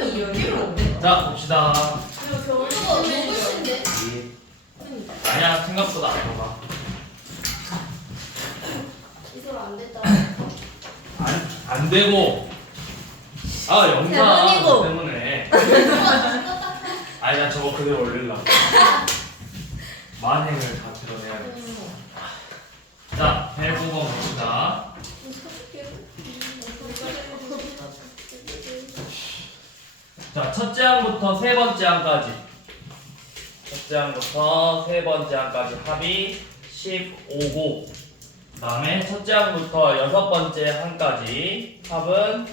쌤은 여기로 온대. 자 봅시다. 이거 겨울 이거 너무 신데? 아니야 생각보다 안 녹아. 이소리 안 됐다. 안 되고 영상 대본이고. 때문에 아니 나 저거 그대로 올리려고 만행을 다 드러내야겠어. 자 109번 봅시다. 자 첫째 항부터 세 번째 항까지 첫째 항부터 세 번째 항까지 합이 15고 그 다음에 첫째 항부터 여섯 번째 항까지 합은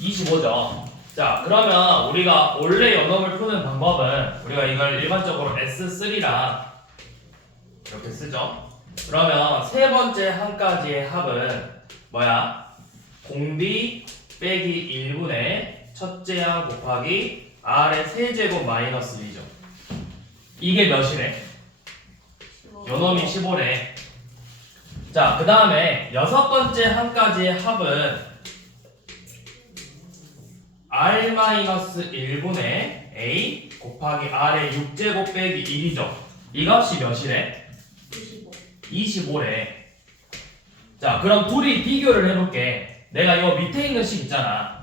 25죠. 자 그러면 우리가 원래 연놈을 푸는 방법은 우리가 이걸 일반적으로 S3랑 이렇게 쓰죠. 그러면 세 번째 항까지의 합은 뭐야? 공비 빼기 1분의 첫째 항 곱하기 R의 세제곱 마이너스 2죠. 이게 몇이래? 요놈이 15래. 자, 그 다음에 여섯 번째 항까지의 합은 R-1분의 A 곱하기 R의 6제곱 빼기 1이죠. 이 값이 몇이래? 25래. 자, 그럼 둘이 비교를 해볼게. 내가 이거 밑에 있는 식 있잖아.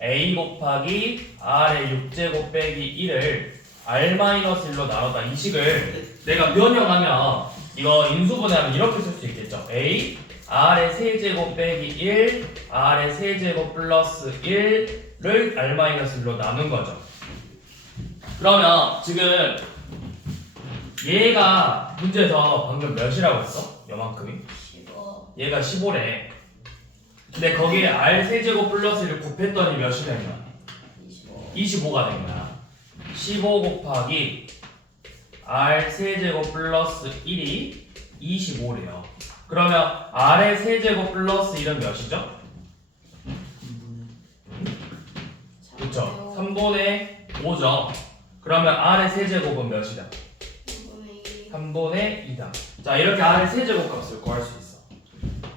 A 곱하기 R의 6제곱 빼기 1을 R-1로 나눴다. 이 식을 내가 변형하면 이거 인수분해하면 이렇게 쓸 수 있겠죠. A, R의 세제곱 빼기 1, R의 세제곱 플러스 1를 R-1로 나눈 거죠. 그러면 지금 얘가 문제에서 방금 몇이라고 했어? 요만큼이? 15. 얘가 15래. 근데 거기에 R 세제곱 플러스 1을 곱했더니 몇이 된 거야? 25. 25가 된 거야. 15 곱하기 R 세제곱 플러스 1이 25래요. 그러면 R의 세제곱 플러스 1은 몇이죠? 그쵸? 3분의 5죠. 그러면 R의 세제곱은 몇이다? 3분의 2다. 자, 이렇게 R의 세제곱 값을 구할 수 있어.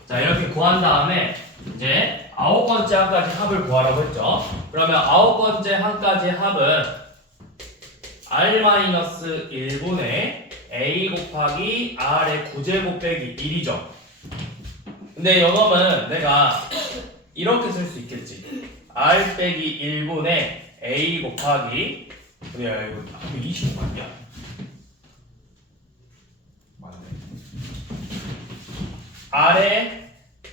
자, 이렇게 구한 다음에 이제 아홉 번째 항까지 합을 구하라고 했죠. 그러면 아홉 번째 항까지 합은 R-1분의 A 곱하기 R의 9제곱 빼기 1이죠. 근데 이놈은 내가 이렇게 쓸 수 있겠지. R 빼기 1분의 A 곱하기 야 이거 25 맞냐? 맞네. R의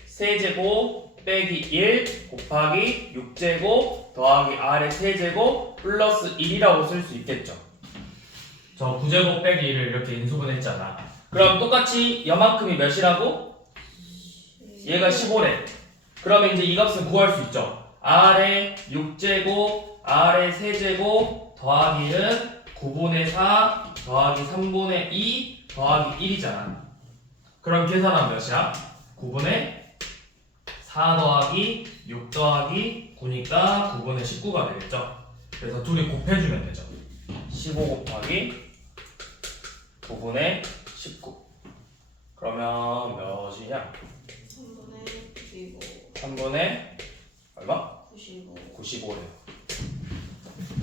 세제곱 빼기 1 곱하기 6제곱 더하기 R의 세제곱 플러스 1이라고 쓸 수 있겠죠. 저 9제곱 빼기 1을 이렇게 인수분했잖아. 그럼 똑같이 여만큼이 몇이라고? 얘가 15래. 그러면 이제 이 값은 구할 수 있죠. R의 6제곱, R의 세제곱 더하기 1은 9분의 4 더하기 3분의 2 더하기 1이잖아. 그럼 계산하면 몇이야? 9분의 4 더하기 6 더하기 9니까 9분의 19가 되겠죠. 그래서 둘이 곱해주면 되죠. 15 곱하기 9분의 19. 그러면 몇이냐? 3분의 95. 3분의 얼마? 95. 95래요.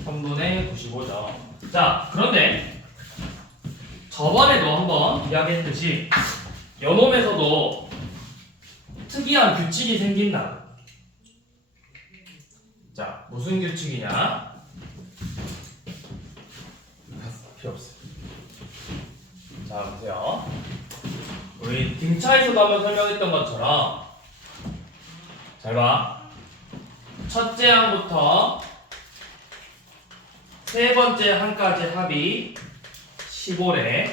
3분의 95죠. 자, 그런데 저번에도 한번 이야기했듯이 연홈에서도 특이한 규칙이 생긴다. 자, 무슨 규칙이냐? 필요 없어요. 자, 보세요. 우리 등차에서도 한번 설명했던 것처럼 잘 봐. 첫째 항부터 세 번째 항까지 합이 15래.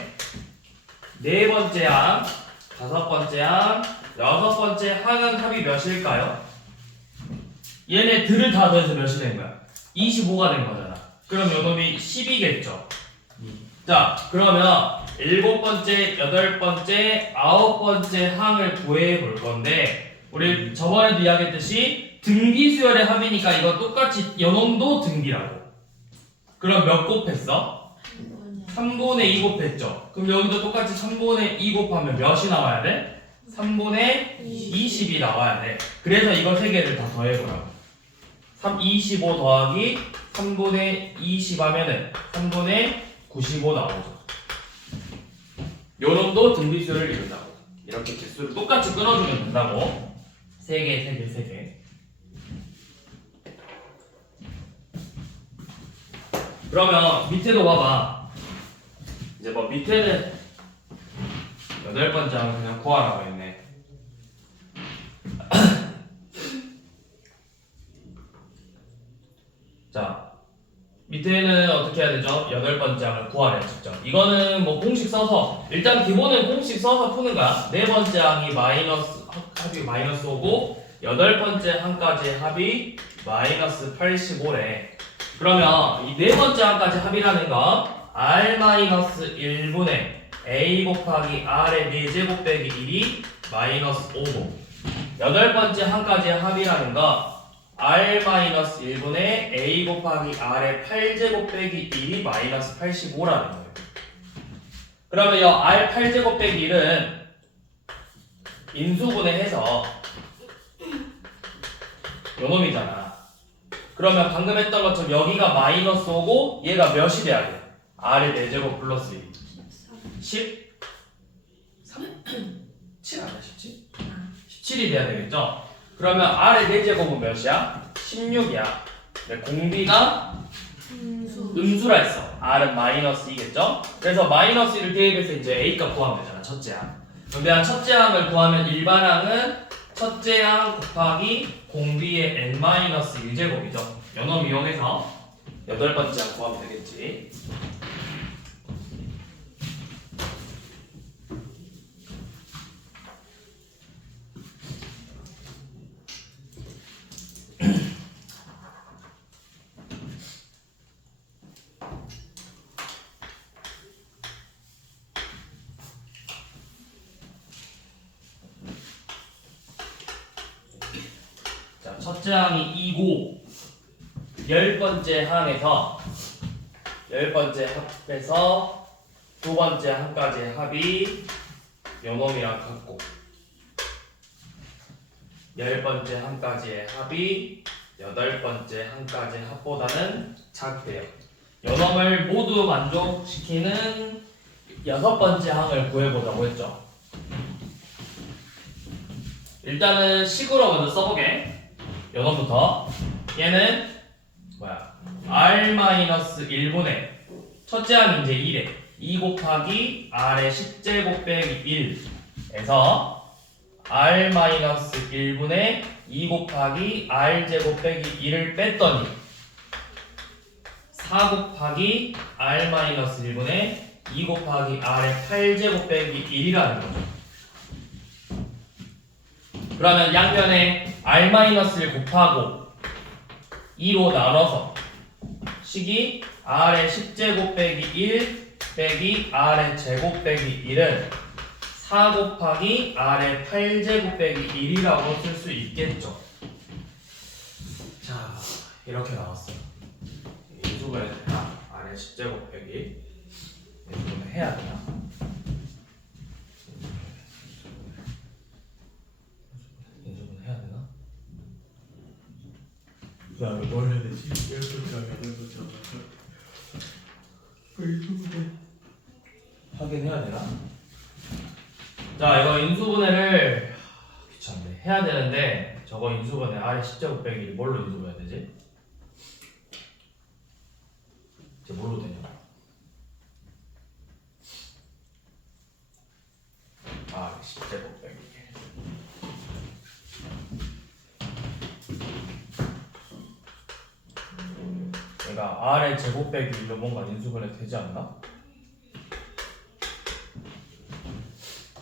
네 번째 항, 다섯 번째 항, 여섯 번째 항은 합이 몇일까요? 얘네들을 다 더해서 몇이 된 거야? 25가 된 거잖아. 그럼 요놈이 10이겠죠. 자, 그러면 일곱 번째, 여덟 번째, 아홉 번째 항을 구해 볼 건데 우리 저번에도 이야기했듯이 등비수열의 합이니까 이거 똑같이 요놈도 등비라고. 그럼 몇 곱했어? 3분의 2 곱했죠. 그럼 여기도 똑같이 3분의 2 곱하면 몇이 나와야 돼? 3분의 20이 나와야 돼. 그래서 이거 세 개를 다 더해보라고. 25 더하기 3분의 20 하면은 3분의 95 나오죠. 요 놈도 등비수를 이룬다고. 이렇게 개수를 똑같이 끊어주면 된다고. 3개, 3개, 3개. 그러면 밑에도 봐봐. 이제 뭐 밑에는 8번째 하면 그냥 구하라고 했네. 자, 밑에는 어떻게 해야 되죠? 8번째 항을 구하래 직접. 이거는 뭐 공식 써서 일단 기본은 공식 써서 푸는 거야. 4번째 항이 합이 마이너스 5고 8번째 항까지 합이 마이너스 85래. 그러면 이 4번째 항까지 합이라는 건 r-1분의 a 곱하기 r의 4제곱 빼기 1이 마이너스 5고 8번째 항까지 합이라는 건 r-1분의 a 곱하기 r의 8제곱 빼기 1이 마이너스 85라는 거예요. 그러면 이 r 8제곱 빼기 1은 인수분해해서 요놈이잖아. 그러면 방금 했던 것처럼 여기가 마이너스 5고 얘가 몇이 돼야 돼? r의 4제곱 플러스 1 10? 3? 7 아니야 17? 17이 돼야 되겠죠? 그러면 r의 4제곱은 몇이야? 16이야. 공비가 음수라 했어. r은 마이너스 2겠죠? 그래서 마이너스 1을 대입해서 이제 a값 구하면 되잖아. 첫째 항. 그럼 내가 첫째 항을 구하면 일반 항은 첫째 항 곱하기 공비의 n-1제곱이죠. 요놈 이용해서 8번째 항 구하면 되겠지. 첫째 항이 2고 10번째 항에서 10번째 합해서 두 번째 항까지 합이 요놈이랑 같고 10번째 항까지의 합이 8번째 항까지 합보다는 작대요. 요놈을 모두 만족시키는 6번째 항을 구해보자고 했죠. 일단은 식으로 먼저 써보게. 요놈부터 얘는 뭐야? r-1분의 첫째 항이 이제 1에 2 곱하기 r의 10제곱 빼기 1에서 r-1분의 2 곱하기 r제곱 빼기 1을 뺐더니 4 곱하기 r-1분의 2 곱하기 r의 8제곱 빼기 1이라는 거죠. 그러면 양면에 r-를 곱하고 2로 나눠서 식이 r의 10제곱 빼기 1 빼기 r의 제곱 빼기 1은 4 곱하기 r의 8제곱 빼기 1이라고 쓸 수 있겠죠. 자, 이렇게 나왔어요. 인수분 해야 되나? r의 10제곱 빼기 인수분 해야 되나? 자, 뭘 해야 되지? 10번째, 8번째 확인해야 되나? 자, 이거 인수분해를 귀찮네. 해야 되는데 저거 인수분해 r의 10제곱 빼기 1 뭘로 인수분해야 되지? 이제 뭘로 되냐? r의 10제곱 빼기 1 얘가 r의 제곱 빼기 1로 뭔가 인수분해 되지 않나?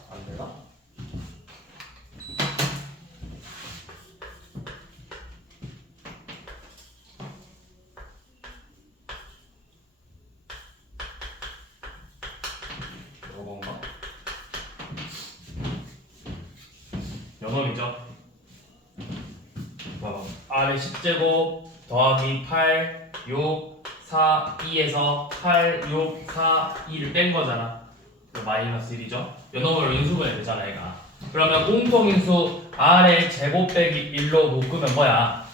안 되나? 이건가? 요놈이죠? 봐봐. r의 10제곱 더하기 8 6, 4, 2에서 8, 6, 4, 2를 뺀 거잖아. 마이너스 1이죠. 요놈으로 인수분해 되잖아, 얘가. 그러면 공통인수 r의 제곱 빼기 1로 묶으면 뭐야?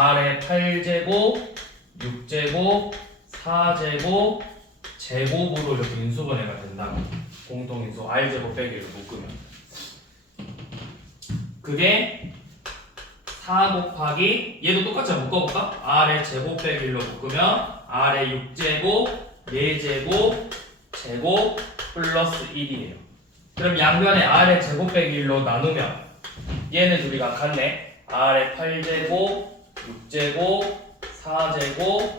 R의 8제곱, 6제곱, 4제곱, 제곱으로 이렇게 인수분해가 된다. 공통인수 R제곱 빼기를 묶으면 그게 4 곱하기 얘도 똑같이 묶어볼까? R의 제곱 빼기 1로 묶으면 R의 6제곱, 4제곱, 제곱 플러스 1이에요. 그럼 양변에 R의 제곱 빼기 1로 나누면 얘네 둘이가 같네. R의 8제곱, 6제곱, 4제곱,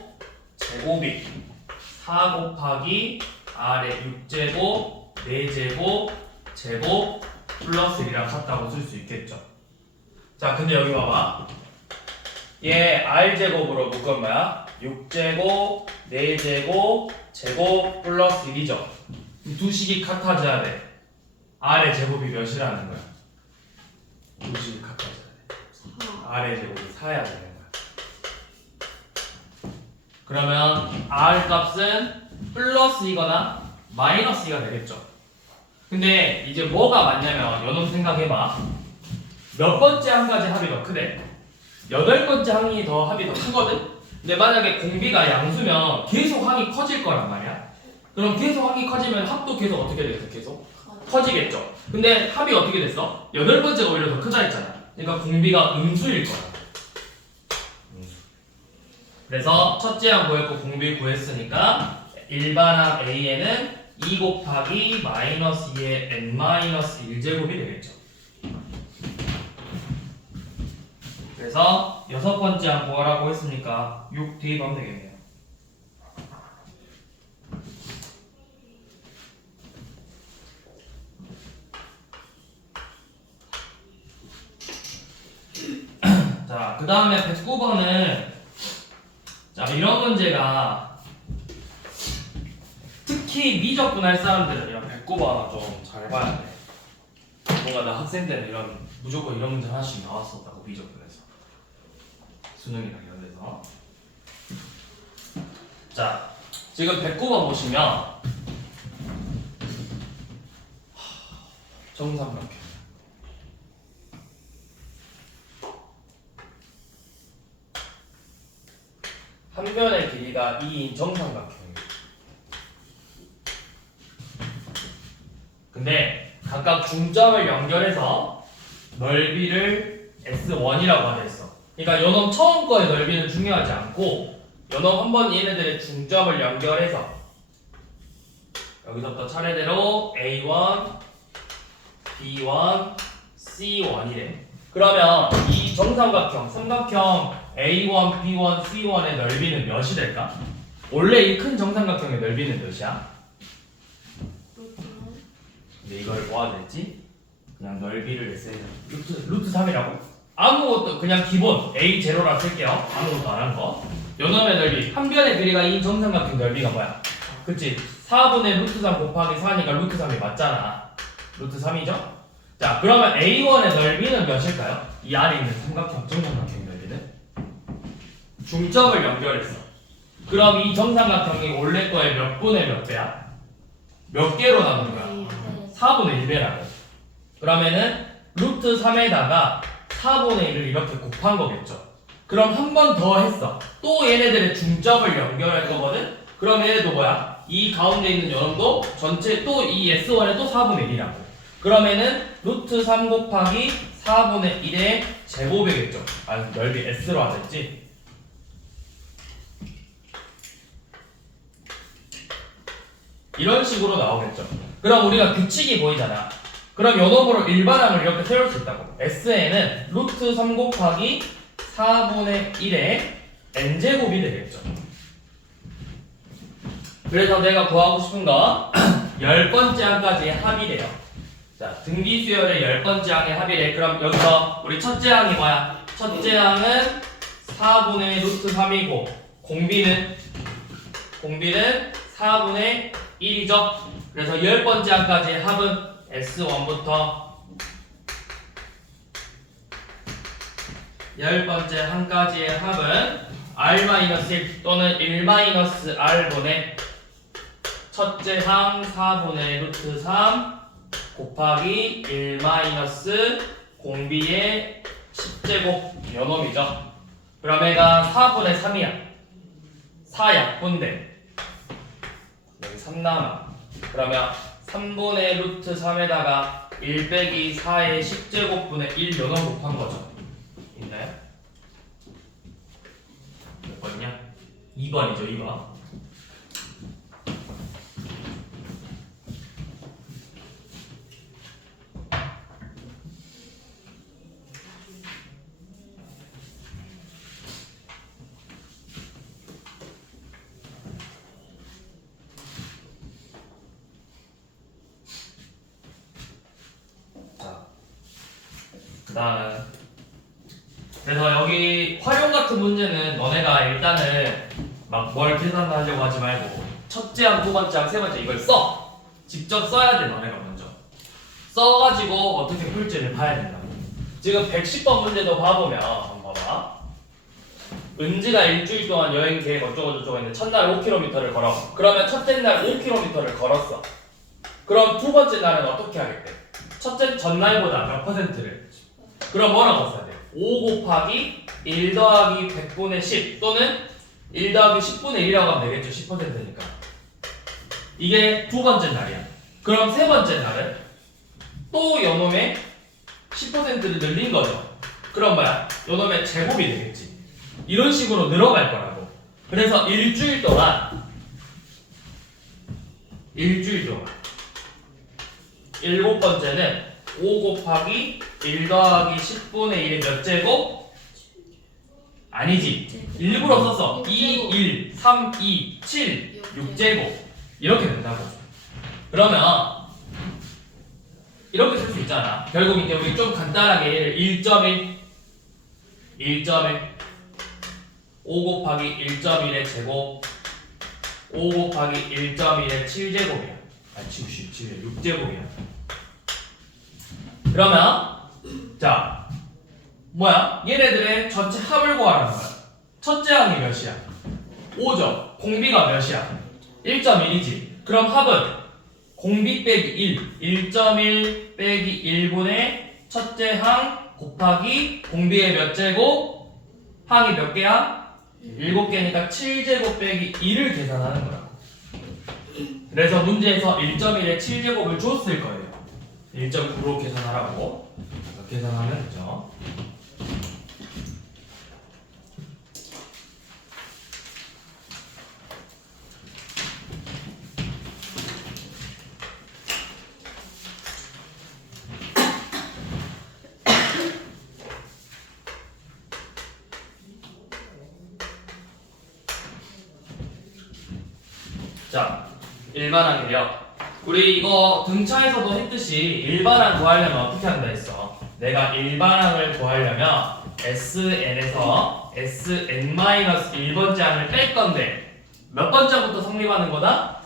제곱이 4 곱하기 R의 6제곱, 4제곱, 제곱 플러스 1이랑 같다고 쓸 수 있겠죠. 자, 근데 여기 봐봐. 얘 R제곱으로 묶은 뭐야? 6제곱, 4제곱, 제곱 플러스 1이죠. 이 두 식이 같아져야 돼. R의 제곱이 몇이라는 거야? 두 식이 같아져야 돼. R의 제곱이 4야 되는 거야. 그러면 R 값은 플러스 2거나 마이너스 2가 되겠죠. 근데 이제 뭐가 맞냐면 요놈 생각해봐. 몇 번째 한 가지 합이 더 크대? 8번째 항이 더 합이 더 크거든? 근데 만약에 공비가 양수면 계속 항이 커질 거란 말이야. 그럼 계속 항이 커지면 합도 계속 어떻게 되겠어? 계속 커지겠죠. 근데 합이 어떻게 됐어? 8번째가 오히려 더 크다 했잖아. 그러니까 공비가 음수일 거야. 그래서 첫째 항 구했고 공비 구했으니까 일반항 A에는 2 곱하기 마이너스 2의 n-1제곱이 되겠죠. 그래서 6번째 항 구하라고 했으니까 6 대입하면 되겠네요. 자, 그 다음에 109번은 자, 이런 문제가 특히 미적분 할 사람들은 이런 109번 좀 잘 봐야 돼. 뭔가 나 학생 때는 이런 무조건 이런 문제 하나씩 나왔었다고 미적분에서 수능이랑 이런 데서. 자, 지금 109번 보시면 정삼각형 한 변의 길이가 2인 정삼각형이에요. 근데 각각 중점을 연결해서 넓이를 S1이라고 하려 했어. 그러니까 요놈 처음 거의 넓이는 중요하지 않고 요놈 한번 얘네들의 중점을 연결해서 여기서부터 차례대로 A1, B1, C1이래. 그러면 이 정삼각형, 삼각형 A1, B1, C1의 넓이는 몇이 될까? 원래 이 큰 정삼각형의 넓이는 몇이야? 근데 이걸 뭐 하자 했지? 그냥 넓이를 냈어야 돼. 루트 3이라고? 아무것도 그냥 기본 A0라 쓸게요. 아무것도 안 한 거. 요놈의 넓이, 한 변의 길이가 이 정삼각형 넓이가 뭐야? 그치? 4분의 루트 3 곱하기 4니까 루트 3이 맞잖아. 루트 3이죠? 자, 그러면 A1의 넓이는 몇일까요? 이 안에 있는 삼각형, 정삼각형 넓이는? 중점을 연결했어. 그럼 이 정삼각형이 원래 거에 몇 분의 몇 배야? 몇 개로 나누는 거야? 4분의 1배라고. 그러면은 루트 3에다가 4분의 1을 이렇게 곱한 거겠죠. 그럼 한 번 더 했어. 또 얘네들의 중점을 연결할 거거든? 그럼 얘네도 뭐야? 이 가운데 있는 요놈도 전체 또 이 S1에 또 4분의 1이라고. 그러면은 루트 3 곱하기 4분의 1의 제곱이겠죠. 아, 넓이 S로 하자 했지? 이런 식으로 나오겠죠. 그럼 우리가 규칙이 보이잖아. 그럼 요놈으로 일반항을 이렇게 세울 수 있다고. S에는 루트 3 곱하기 4분의 1의 n제곱이 되겠죠. 그래서 내가 구하고 싶은 거 10번째 항까지의 합이래요. 자, 등비수열의 10번째 항의 합이래. 그럼 여기서 우리 첫째 항이 뭐야? 첫째 항은 4분의 루트 3이고 공비는 4분의 1이죠. 그래서 10번째 항까지의 합은 S1부터 10번째 항까지의 합은 R-1 또는 1-R분의 첫째 항 4분의 루트 3 곱하기 1 공비의 10제곱 요놈이죠. 그럼 얘가 4분의 3이야. 4약분데 여기 3 남아. 그러면 3분의 루트 3에다가 1 빼기 4의 10제곱분의 1 연원 곱한 거죠. 있나요? 몇 번이냐? 2번이죠, 2번. 그 다음 그래서 여기 활용 같은 문제는 너네가 일단은 막 뭘 계산하려고 하지 말고 첫째 항, 두 번째 항, 세 번째 이걸 써! 직접 써야 돼. 너네가 먼저 써가지고 어떻게 풀지를 봐야 된다고. 지금 110번 문제도 봐보면 한번 봐봐. 은지가 일주일 동안 여행 계획 어쩌고저쩌고 했는데 첫날 5km를 걸어. 그러면 첫째 날 5km를 걸었어. 그럼 두 번째 날은 어떻게 하겠대? 첫째 전날보다 몇 퍼센트를? 그럼 뭐라고 써야 돼? 5 곱하기 1 더하기 100분의 10 또는 1 더하기 10분의 1이라고 하면 되겠죠. 10%니까. 이게 두 번째 날이야. 그럼 세 번째 날은 또 요놈의 10%를 늘린 거죠. 그럼 뭐야? 요놈의 제곱이 되겠지. 이런 식으로 늘어갈 거라고. 그래서 일주일 동안 일곱 번째는 5 곱하기 1 더하기 10분의 1의 몇 제곱? 아니지. 일부러 썼어. 2, 1, 3, 2, 7, 6제곱. 이렇게 된다고. 그러면 이렇게 쓸 수 있잖아. 결국 이제 우리 좀 간단하게 얘를 1.1 5 곱하기 1.1의 제곱 5 곱하기 1.1의 7제곱이야. 아, 7, 6제곱이야. 그러면 자 뭐야? 얘네들의 전체 합을 구하라는 거야. 첫째 항이 몇이야? 5죠. 공비가 몇이야? 1.1이지. 그럼 합은 공비 빼기 1 1.1 빼기 1분의 첫째 항 곱하기 공비의 몇 제곱? 항이 몇 개야? 7개니까 7제곱 빼기 2를 계산하는 거야. 그래서 문제에서 1.1에 7제곱을 줬을 거예요. 1.9로 계산하라고. 계산하면 되죠. 자, 일반항이요. 우리 이거 등차에서도 했듯이 일반항 구하려면 어떻게 한다 했어? 내가 일반항을 구하려면 SN에서 SN-1번째 항을 뺄 건데 몇 번째 항부터 성립하는 거다?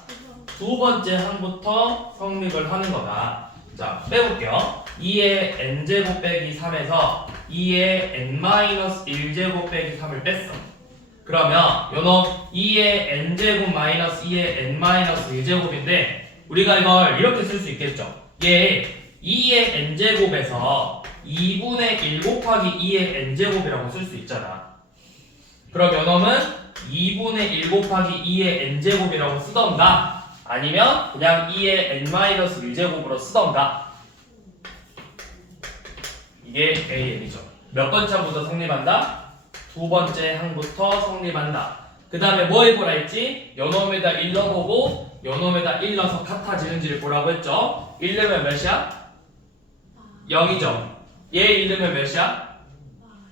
두 번째 항부터 성립을 하는 거다. 자, 빼볼게요. 2의 n제곱 빼기 3에서 2의 n-1제곱 빼기 3을 뺐어. 그러면 요놈 2의 n제곱 마이너스 2의 n-1제곱인데 우리가 이걸 이렇게 쓸 수 있겠죠. 얘 2의 n제곱에서 2분의 1 곱하기 2의 n제곱이라고 쓸 수 있잖아. 그럼 요놈은 2분의 1 곱하기 2의 n제곱이라고 쓰던가 아니면 그냥 2의 n-1제곱으로 쓰던가. 이게 AN이죠. 몇 번째 항부터 성립한다? 두 번째 항부터 성립한다. 그 다음에 뭐 해보라 했지? 요놈에다 1 넣어보고 요놈에다 1 넣어서 같아지는지를 보라고 했죠? 1 넣으면 몇이야? 0이죠. 얘 1 넣으면 몇이야?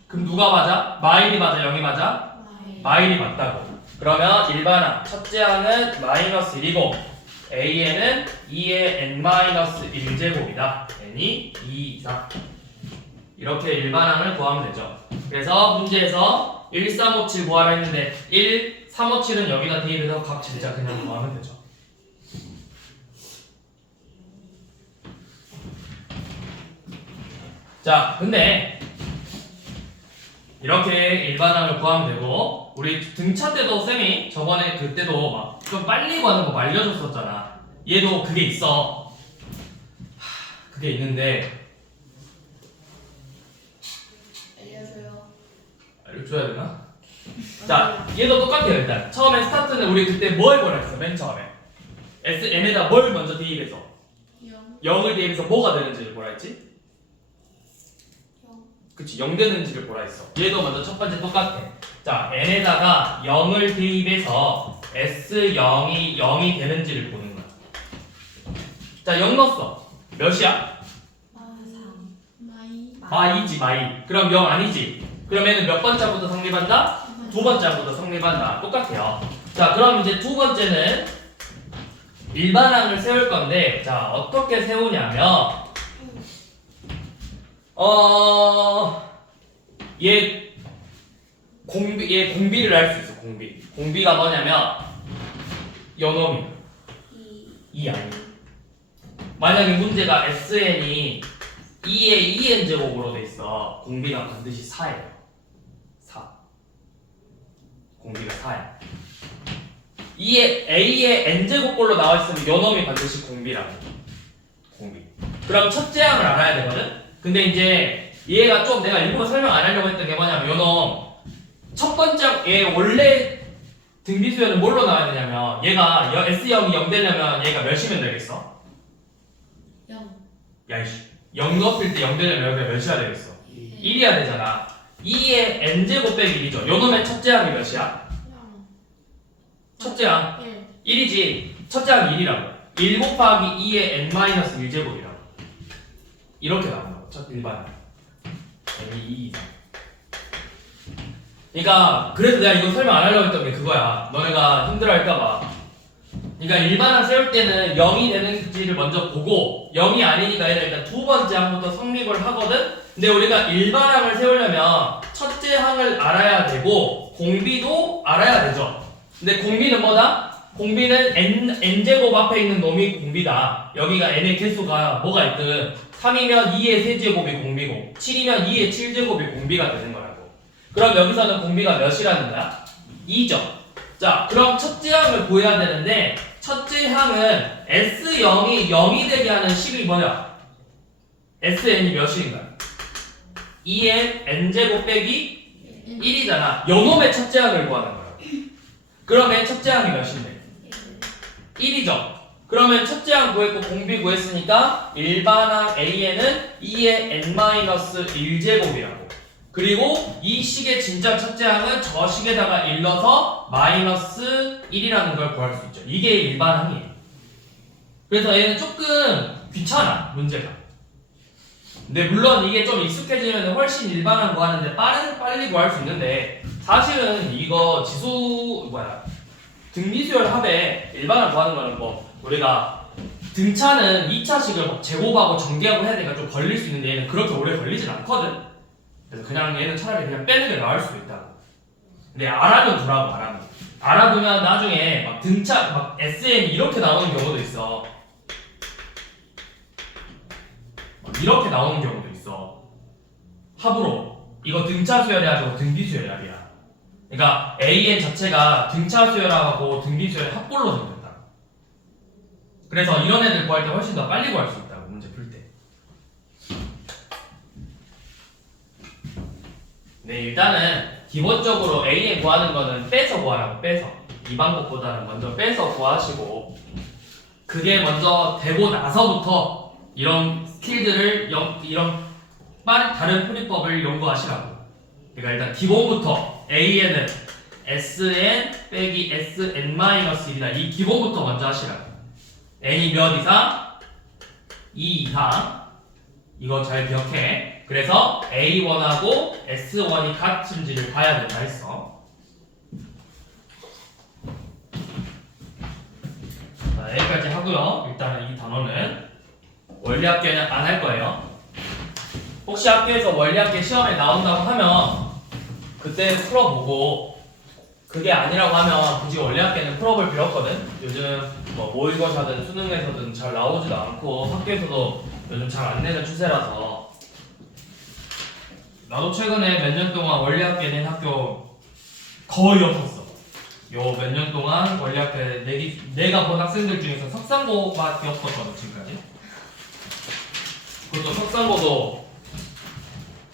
그럼 누가 맞아? 마일이 맞아? 0이 맞아? 마일이 맞다고. 그러면 일반항 첫째 항은 마이너스 1이고 AN은 2의 n-1제곱이다. n이 2 이상. 이렇게 일반항을 구하면 되죠. 그래서 문제에서 1, 3, 5, 7 구하라 했는데 1, 3, 5, 7은 여기다 대입해서 각 진짜 그냥 구하면 되죠. 자, 근데 이렇게 일반항을 구하면 되고 우리 등차 때도 쌤이 저번에 그때도 막 좀 빨리 구하는 거 알려줬었잖아. 얘도 그게 있어. 그게 있는데 알려줘야 되나? 자, 얘도 똑같아요. 일단 처음에 스타트는 우리 그때 뭘 거라 했어? 맨 처음에 n에다 뭘 먼저 대입해서 0을 대입해서 뭐가 되는지를 보라 했지? 그치, 0 되는지를 보라 했어. 얘도 먼저 첫 번째 똑같아. 자, n에다가 0을 대입해서 S0이 0이 되는지를 보는 거야. 자, 0 넣었어. 몇이야? 마이지, 마이. 그럼 0 아니지? 그럼 얘는 몇 번째부터 성립한다? 두 번째부터 성립한다. 똑같아요. 자, 그럼 이제 두 번째는 일반항을 세울 건데, 자, 어떻게 세우냐면, 얘 공비를 할 수 있어. 공비가 뭐냐면 요놈이 2 아니. 만약에 문제가 SN이 2의 2n 제곱으로 돼 있어. 공비가 반드시 4예요. 4. 공비가 4야. 2의 A의 n 제곱꼴로 나와 있으면 요놈이 반드시 공비라고. 공비. 그럼 첫째 항을 알아야 되거든. 근데 이제 얘가 좀 내가 일부러 설명 안 하려고 했던 게 뭐냐면 요놈 첫 번째 얘 원래 등비수열은 뭘로 나와야 되냐면 얘가 S0이 0 되려면 얘가 몇이면 되겠어? 0. 야 이씨 0 넣었을 때 0 되려면 여기가 몇이야 되겠어? 1이야 되잖아. 2의 n제곱 빼기 1이죠. 요놈의 첫째 항이 몇이야? 첫째 항 1이지. 첫째 항이 1이라고. 1 곱하기 2의 n-1제곱이라고. 이렇게 나온다고. 첫 일반 n이 2 이상. 그러니까 그래서 내가 이거 설명 안 하려고 했던 게 그거야. 너네가 힘들어할까봐. 그러니까 일반항 세울 때는 0이 되는지를 먼저 보고 0이 아니니까 얘는 일단 두 번째 항부터 성립을 하거든. 근데 우리가 일반항을 세우려면 첫째 항을 알아야 되고 공비도 알아야 되죠. 근데 공비는 뭐다? 공비는 n제곱 앞에 있는 놈이 공비다. 여기가 n의 개수가 뭐가 있든 3이면 2의 세제곱이 공비고 7이면 2의 7제곱이 공비가 되는 거라고. 그럼 여기서는 공비가 몇이라는 거야? 2죠. 자, 그럼 첫째 항을 구해야 되는데 첫째 항은 S0이 0이 되게 하는 식이 뭐냐? SN이 몇인가? 2의 n제곱 빼기 1이잖아. 요놈의 첫째 항을 구하는 거야. 그러면 첫째 항이 몇인데? 1이죠. 그러면 첫째 항 구했고 공비 구했으니까 일반항 A에는 2의 n-1제곱이라고. 그리고 이 식의 진짜 첫째 항은 저 식에다가 1 넣어서 마이너스 1이라는 걸 구할 수 있죠. 이게 일반항이에요. 그래서 얘는 조금 귀찮아, 문제가. 근데 물론 이게 좀 익숙해지면 훨씬 일반항 구하는데 빨리 구할 수 있는데 사실은 이거 등비수열 합에 일반항 구하는 거는 뭐 우리가 등차는 2차식을 막 제곱하고 전개하고 해야 되니까 좀 걸릴 수 있는데 얘는 그렇게 오래 걸리진 않거든. 그래서 그냥 얘는 차라리 그냥 빼는 게 나을 수도 있다고. 근데 알아면 두라고. 알아두면 나중에 막 등차 막 SN이 이렇게 나오는 경우도 있어. 막 이렇게 나오는 경우도 있어. 합으로 이거 등차 수열해가지고 등비 수열합이야. 그러니까 AN 자체가 등차 수열하고 등비 수열 합골로 생겼다. 그래서 이런 애들 구할 때 훨씬 더 빨리 구할 수 있다고, 문제 풀 때. 네, 일단은 기본적으로 AN 구하는 거는 빼서 구하라고. 빼서. 이 방법보다는 먼저 빼서 구하시고 그게 먼저 되고 나서부터 이런 스킬들을 이런 다른 풀이법을 연구하시라고. 그러니까 일단 기본부터 AN은 SN 빼기 SN-1이다. 이 기본부터 먼저 하시라고. N이 몇 이상? 2 이상. 이거 잘 기억해. 그래서 A1하고 S1이 같은지를 봐야 된다 했어. 자, 여기까지 하고요. 일단은 이 단어는 원리합계는 안 할 거예요. 혹시 학교에서 원리합계 시험에 나온다고 하면 그때 풀어보고 그게 아니라고 하면 굳이 원리합계는 풀어볼 필요 없거든. 요즘 뭐 모의고사든 수능에서든 잘 나오지도 않고 학교에서도 요즘 잘 안 내는 추세라서 나도 최근에 몇 년 동안 원리합계 낸 학교 거의 없었어. 요 몇 년 동안 원리합계 내가 본 학생들 중에서 석상고밖에 없었거든 지금까지. 그것도 석상고도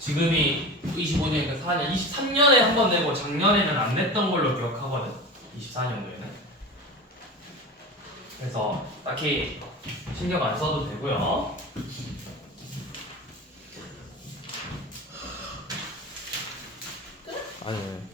지금이 25년이니까 4년, 23년에 한 번 내고 작년에는 안 냈던 걸로 기억하거든. 24년도에는. 그래서 딱히 신경 안 써도 되고요. 아니.